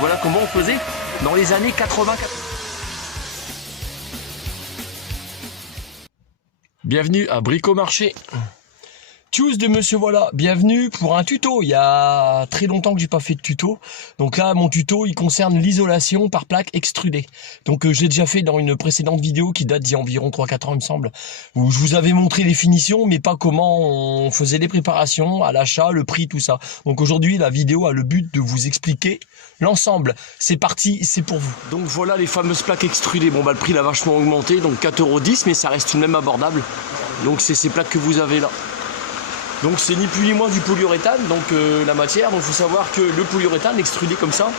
Voilà comment on faisait dans les années 80. Bienvenue à Bricomarché. Tchuss de Monsieur Voilà, bienvenue pour un tuto. Il y a très longtemps que j'ai pas fait de tuto. Donc là, mon tuto, il concerne l'isolation par plaque extrudée. Donc je l'ai déjà fait dans une précédente vidéo qui date d'il y a environ 3-4 ans, il me semble, où je vous avais montré les finitions, mais pas comment on faisait les préparations, à l'achat, le prix, tout ça. Donc aujourd'hui, la vidéo a le but de vous expliquer l'ensemble. C'est parti, c'est pour vous. Donc voilà les fameuses plaques extrudées. Bon bah le prix il a vachement augmenté, donc 4,10 €, mais ça reste tout de même abordable. Donc c'est ces plaques que vous avez là. Donc c'est ni plus ni moins du polyuréthane, donc la matière. Donc il faut savoir que le polyuréthane extrudé comme ça,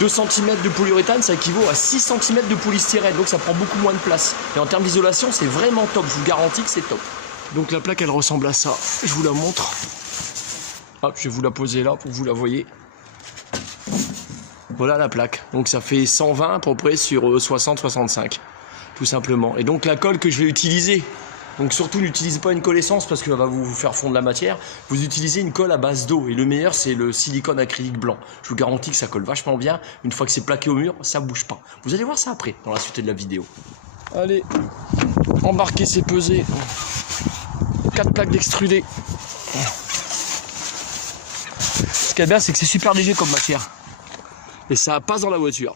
2 cm de polyuréthane, ça équivaut à 6 cm de polystyrène, donc ça prend beaucoup moins de place. Et en termes d'isolation, c'est vraiment top, je vous garantis que c'est top. Donc la plaque, elle ressemble à ça, je vous la montre. Hop, je vais vous la poser là pour que vous la voyez. Voilà la plaque, donc ça fait 120 à peu près sur 60-65, tout simplement. Et donc la colle que je vais utiliser, donc surtout n'utilisez pas une colle essence parce qu'elle va vous faire fondre la matière. Vous utilisez une colle à base d'eau et le meilleur c'est le silicone acrylique blanc. Je vous garantis que ça colle vachement bien. Une fois que c'est plaqué au mur, ça bouge pas. Vous allez voir ça après dans la suite de la vidéo. Allez, embarquez, c'est pesé. 4 plaques d'extrudé. Ce qui est bien, c'est que c'est super léger comme matière et ça passe dans la voiture.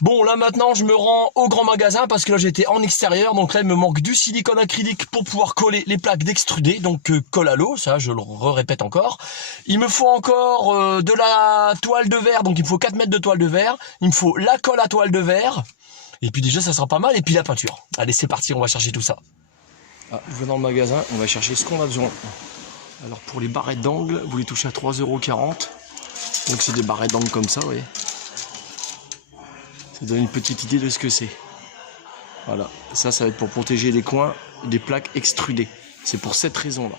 Bon, là maintenant je me rends au grand magasin parce que là j'étais en extérieur, donc là il me manque du silicone acrylique pour pouvoir coller les plaques d'extrudé, donc colle à l'eau, ça je le répète encore. Il me faut encore de la toile de verre, donc il me faut 4 mètres de toile de verre, il me faut la colle à toile de verre, et puis déjà ça sera pas mal, et puis la peinture. Allez c'est parti, on va chercher tout ça. Ah, je vais dans le magasin, on va chercher ce qu'on a besoin. Alors pour les barrettes d'angle, vous les touchez à 3,40 €, donc c'est des barrettes d'angle comme ça, vous voyez. Ça donne une petite idée de ce que c'est. Voilà, ça va être pour protéger les coins des plaques extrudées. C'est pour cette raison-là.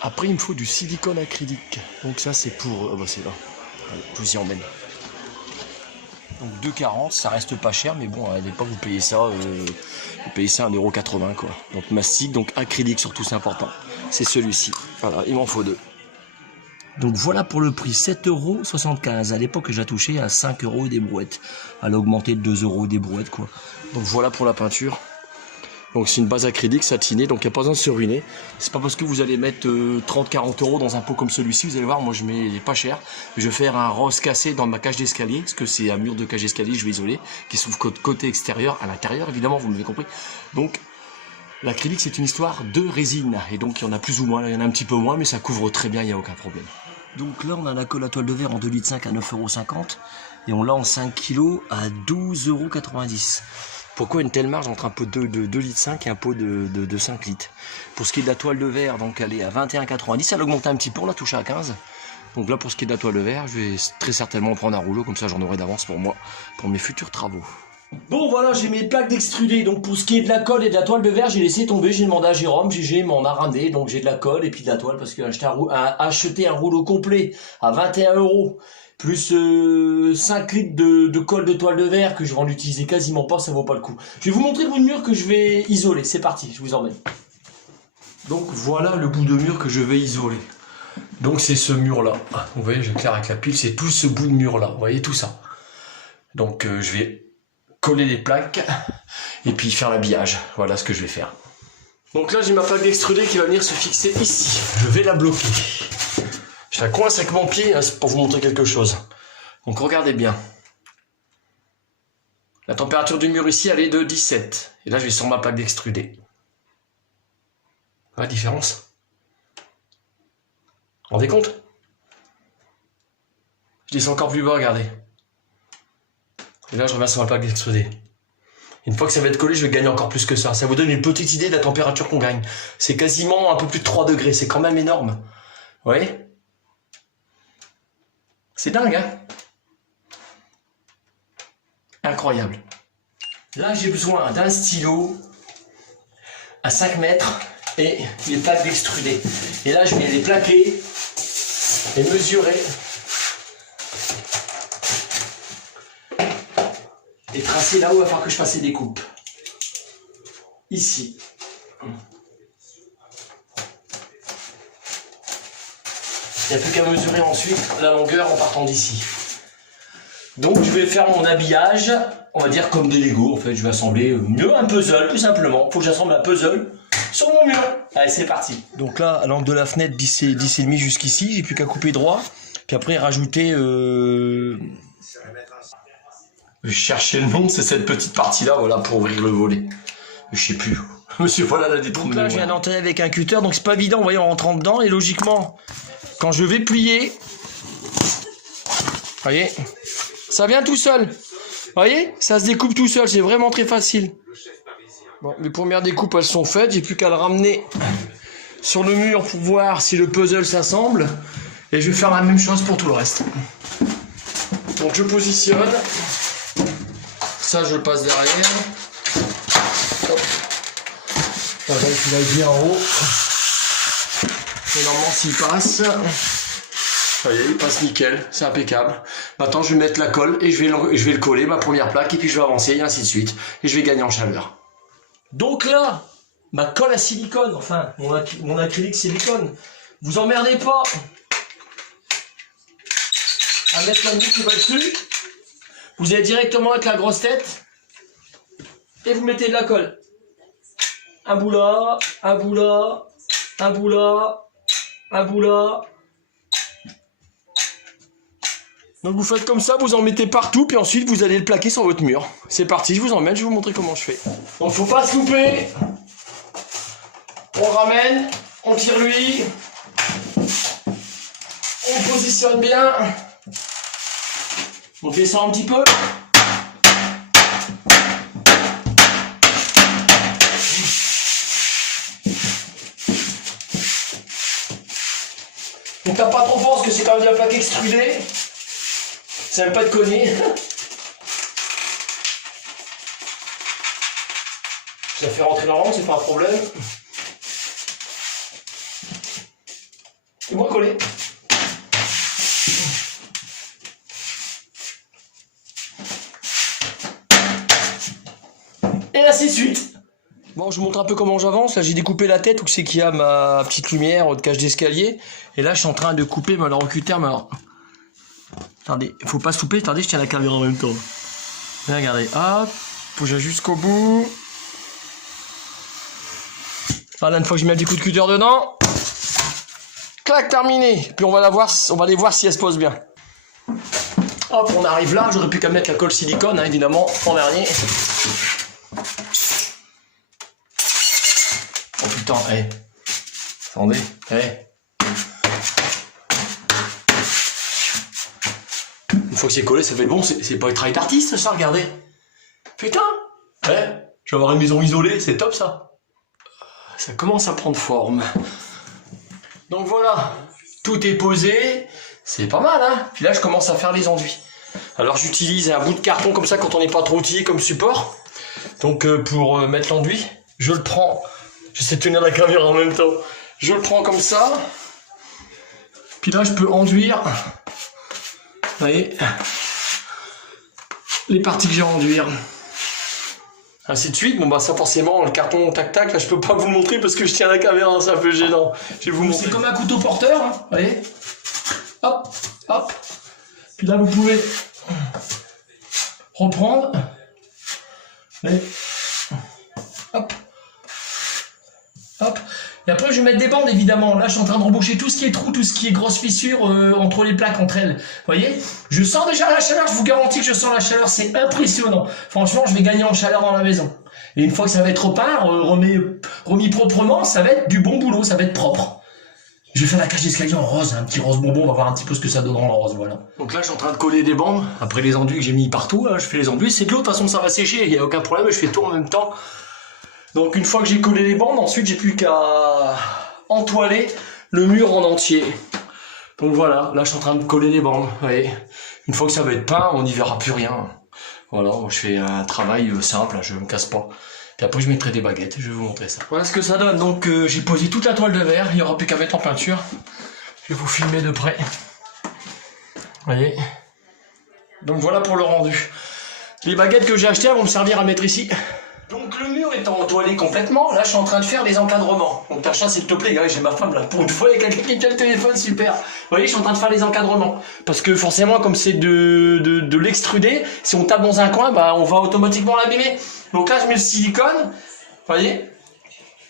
Après, il me faut du silicone acrylique. Donc ça, c'est pour... bah c'est là. Allez, je vous y emmène. Donc 2,40 €, ça reste pas cher, mais bon, à l'époque, vous payez ça 1,80 € quoi. Donc mastic, donc acrylique surtout, c'est important. C'est celui-ci. Voilà, il m'en faut 2. Donc voilà pour le prix, 7,75 €. À l'époque, j'ai touché à 5 € des brouettes. Elle a augmenté de 2 € des brouettes, quoi. Donc voilà pour la peinture. Donc c'est une base acrylique satinée, donc il n'y a pas besoin de se ruiner. C'est pas parce que vous allez mettre 30-40 € dans un pot comme celui-ci, vous allez voir, moi je mets pas cher. Je vais faire un rose cassé dans ma cage d'escalier, parce que c'est un mur de cage d'escalier, je vais isoler, qui s'ouvre côté extérieur, à l'intérieur évidemment, vous m'avez compris. Donc l'acrylique c'est une histoire de résine, et donc il y en a plus ou moins, là il y en a un petit peu moins, mais ça couvre très bien, il n'y a aucun problème. Donc là on a la colle à toile de verre en 2,5 litres à 9,50 € et on l'a en 5 kg à 12,90 €. Pourquoi une telle marge entre un pot de 2,5 litres et un pot de 5 litres? Pour ce qui est de la toile de verre, donc elle est à 21,90 €, elle augmente un petit peu, on l'a touché à 15 €. Donc là pour ce qui est de la toile de verre, je vais très certainement prendre un rouleau, comme ça j'en aurai d'avance pour moi, pour mes futurs travaux. Bon voilà, j'ai mes plaques d'extrudé, donc pour ce qui est de la colle et de la toile de verre, j'ai laissé tomber, j'ai demandé à Jérôme, GG m'en a ramené, donc j'ai de la colle et puis de la toile, parce que acheter un rouleau complet à 21 €, plus 5 litres de colle de toile de verre, que je vais en utiliser quasiment pas, ça vaut pas le coup. Je vais vous montrer le bout de mur que je vais isoler, c'est parti, je vous emmène. Donc voilà le bout de mur que je vais isoler. Donc c'est ce mur là, vous voyez, j'éclaire avec la pile, c'est tout ce bout de mur là, vous voyez tout ça. Donc je vais coller les plaques et puis faire l'habillage. Voilà ce que je vais faire. Donc là j'ai ma plaque d'extrudé qui va venir se fixer ici. Je vais la bloquer. Je la coince avec mon pied, c'est pour vous montrer quelque chose. Donc regardez bien. La température du mur ici elle est de 17. Et là je vais sur ma plaque d'extrudé. La différence. Vous vous rendez compte? Je descends encore plus bas, regardez. Et là, je reviens sur ma plaque d'extrudé. Une fois que ça va être collé, je vais gagner encore plus que ça. Ça vous donne une petite idée de la température qu'on gagne. C'est quasiment un peu plus de 3 degrés. C'est quand même énorme. Vous voyez? C'est dingue, hein? Incroyable. Là, j'ai besoin d'un stylo à 5 mètres et les plaques d'extrudé. Et là, je vais les plaquer et mesurer. Et tracer là où il va falloir que je fasse les découpes. Ici. Il n'y a plus qu'à mesurer ensuite la longueur en partant d'ici. Donc je vais faire mon habillage, on va dire comme des Lego. En fait, je vais assembler mieux un puzzle, tout simplement. Faut que j'assemble un puzzle sur mon mur. Allez, c'est parti. Donc là, à l'angle de la fenêtre, 10,5 jusqu'ici, j'ai plus qu'à couper droit. Puis après, rajouter... Je vais chercher le nom, c'est cette petite partie-là, voilà, pour ouvrir le volet. Je sais plus. Monsieur, voilà la détrompe. Donc là, je viens d'enterrer avec un cutter, donc c'est pas évident, vous voyez, en rentrant dedans. Et logiquement, quand je vais plier... Vous voyez, ça vient tout seul. Vous voyez, ça se découpe tout seul, c'est vraiment très facile. Bon, les premières découpes, elles sont faites. J'ai plus qu'à le ramener sur le mur pour voir si le puzzle s'assemble. Et je vais faire la même chose pour tout le reste. Donc je positionne. Ça, je le passe derrière. Hop. Attends, il va être bien en haut. Et normalement, s'il passe... Vous voyez, il passe nickel, c'est impeccable. Maintenant, je vais mettre la colle et je vais le coller, ma première plaque, et puis je vais avancer, et ainsi de suite. Et je vais gagner en chaleur. Donc là, ma colle à silicone, enfin, mon acrylique silicone, vous emmerdez pas à mettre la nuit qui va dessus. Vous allez directement avec la grosse tête et vous mettez de la colle. Un bout là, un bout là, un bout là, un bout là. Donc vous faites comme ça, vous en mettez partout, puis ensuite vous allez le plaquer sur votre mur. C'est parti, je vous emmène, je vais vous montrer comment je fais. Donc faut pas se louper. On ramène, on tire lui. On positionne bien. On descend un petit peu. Donc t'as pas trop fort parce que c'est quand même de la plaque extrudée. Ça n'aime pas être cogné. Je la fais rentrer dans l'angle, c'est pas un problème. Et moi coller. Et ainsi de suite. Bon, je vous montre un peu comment j'avance. Là, j'ai découpé la tête où c'est qu'il y a ma petite lumière de cage d'escalier. Et là, je suis en train de couper ma recul mais alors... Attendez, faut pas souper, attendez, je tiens la caméra en même temps. Bien, regardez, hop, faut que j'aille jusqu'au bout. Voilà, une fois que je mets un petit coup de cutter dedans. Clac, terminé. Puis on va aller voir si elle se pose bien. Hop, on arrive là, j'aurais plus qu'à mettre la colle silicone, hein, évidemment, en dernier. Oh putain, attendez, Une fois que c'est collé, ça fait bon, c'est pas un travail d'artiste ça, regardez. Putain, je vais avoir une maison isolée, c'est top ça. Ça commence à prendre forme. Donc voilà, tout est posé, c'est pas mal hein. Puis là je commence à faire les enduits. Alors j'utilise un bout de carton comme ça quand on n'est pas trop outillé comme support. Donc pour mettre l'enduit, je le prends, j'essaie de tenir la caméra en même temps. Je le prends comme ça. Puis là je peux enduire. Vous voyez, les parties que j'ai à enduire. Ainsi de suite. Bon bah ça forcément, le carton tac tac, là je peux pas vous le montrer parce que je tiens la caméra, c'est un peu gênant. Je vais vous montrer. C'est comme un couteau porteur, hein, vous voyez. Hop, hop. Puis là vous pouvez reprendre. Et hop, hop. Et après je vais mettre des bandes évidemment. Là je suis en train de reboucher tout ce qui est trou, tout ce qui est grosse fissure entre les plaques, entre elles. Vous voyez, je sens déjà la chaleur, je vous garantis que je sens la chaleur, c'est impressionnant. Franchement je vais gagner en chaleur dans la maison. Et une fois que ça va être repeint, remis proprement, ça va être du bon boulot, ça va être propre. Je vais faire la cage d'escalier en rose, un petit rose bonbon, on va voir un petit peu ce que ça donne en rose, voilà. Donc là je suis en train de coller des bandes, après les enduits que j'ai mis partout, là, je fais les enduits, c'est de l'eau, de toute façon ça va sécher, il n'y a aucun problème, je fais tout en même temps. Donc une fois que j'ai collé les bandes, ensuite j'ai plus qu'à entoiler le mur en entier. Donc voilà, là je suis en train de coller les bandes, vous voyez. Une fois que ça va être peint, on n'y verra plus rien. Voilà, je fais un travail simple, je me casse pas. Puis après je mettrai des baguettes, je vais vous montrer ça. Voilà ce que ça donne, donc j'ai posé toute la toile de verre, il n'y aura plus qu'à mettre en peinture. Je vais vous filmer de près. Vous voyez. Donc voilà pour le rendu. Les baguettes que j'ai achetées, elles vont me servir à mettre ici. Donc le mur étant entoilé complètement, là je suis en train de faire les encadrements. Donc Tacha, s'il te plaît, gars, j'ai ma femme là, pour une fois, il y a quelqu'un qui tient le téléphone, super. Vous voyez, je suis en train de faire les encadrements. Parce que forcément, comme c'est de l'extruder, si on tape dans un coin, bah on va automatiquement l'abîmer. Donc là, je mets le silicone, vous voyez.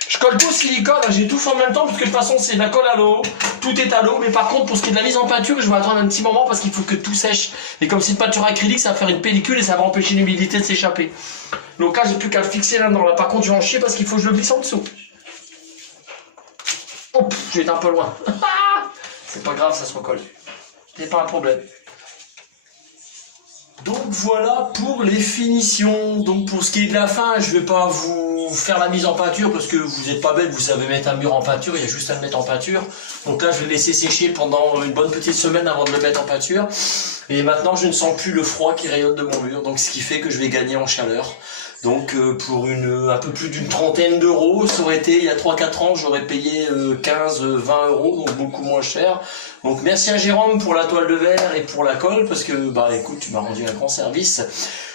Je colle tout au silicone, j'ai tout fait en même temps, parce que de toute façon, c'est de la colle à l'eau, tout est à l'eau. Mais par contre, pour ce qui est de la mise en peinture, je vais attendre un petit moment parce qu'il faut que tout sèche. Et comme c'est une peinture acrylique, ça va faire une pellicule et ça va empêcher l'humidité de s'échapper. Donc là, j'ai plus qu'à le fixer là-dedans. Là, par contre, je vais en chier parce qu'il faut que je le glisse en dessous. Oh, j'ai été un peu loin. C'est pas grave, ça se recolle. C'est pas un problème. Donc voilà pour les finitions. Donc pour ce qui est de la fin, je vais pas vous faire la mise en peinture parce que vous n'êtes pas bête, vous savez mettre un mur en peinture, il y a juste à le mettre en peinture. Donc là, je vais le laisser sécher pendant une bonne petite semaine avant de le mettre en peinture. Et maintenant, je ne sens plus le froid qui rayonne de mon mur, donc ce qui fait que je vais gagner en chaleur. Donc pour un peu plus d'une trentaine d'euros, ça aurait été il y a 3-4 ans, j'aurais payé 15-20 euros, donc beaucoup moins cher. Donc merci à Jérôme pour la toile de verre et pour la colle, parce que bah écoute, tu m'as rendu un grand service.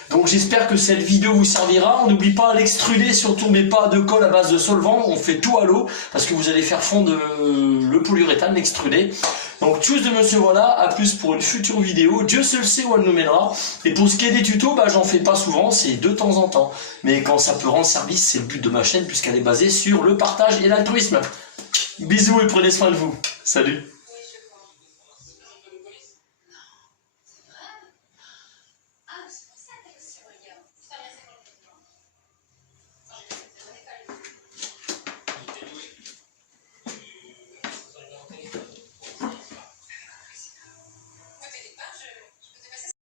Donc j'espère que cette vidéo vous servira. On n'oublie pas l'extruder, surtout mais pas de colle à base de solvant. On fait tout à l'eau parce que vous allez faire fondre le polyuréthane, l'extruder. Donc tchuss de monsieur voilà, à plus pour une future vidéo. Dieu seul sait où elle nous mènera. Et pour ce qui est des tutos, bah j'en fais pas souvent, c'est de temps en temps. Mais quand ça peut rendre service, c'est le but de ma chaîne puisqu'elle est basée sur le partage et l'altruisme. Bisous et prenez soin de vous. Salut.